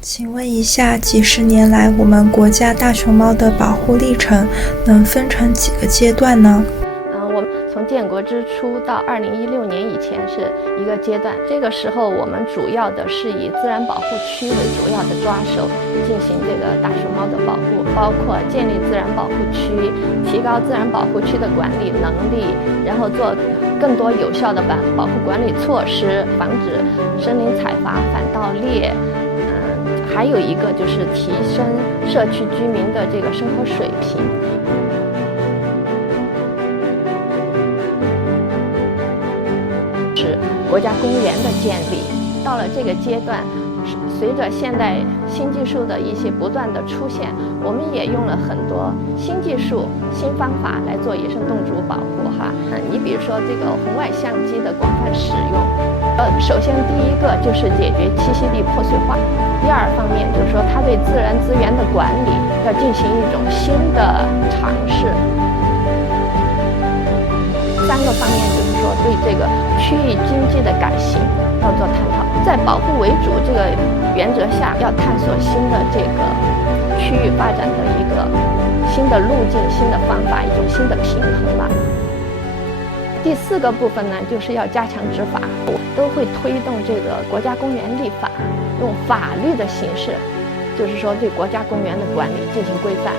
请问一下，几十年来我们国家大熊猫的保护历程能分成几个阶段呢？我们从建国之初到2016年以前是一个阶段，这个时候我们主要的是以自然保护区为主要的抓手，进行这个大熊猫的保护，包括建立自然保护区，提高自然保护区的管理能力，然后做更多有效的保护管理措施，防止森林采伐、反盗猎。还有一个就是提升社区居民的这个生活水平。是国家公园的建立，到了这个阶段，随着现代新技术的一些不断的出现，我们也用了很多新技术、新方法来做野生动植物保护哈。你比如说这个红外相机的广泛使用，首先第一个就是解决栖息地破碎化，第二方面就是说它对自然资源的管理要进行一种新的尝试。三个方面就是说对这个区域经济的改型要做探讨，在保护为主这个原则下，要探索新的这个区域发展的一个新的路径、新的方法，一种新的平衡吧。第四个部分呢，就是要加强执法，都会推动这个国家公园立法，用法律的形式，就是说对国家公园的管理进行规范。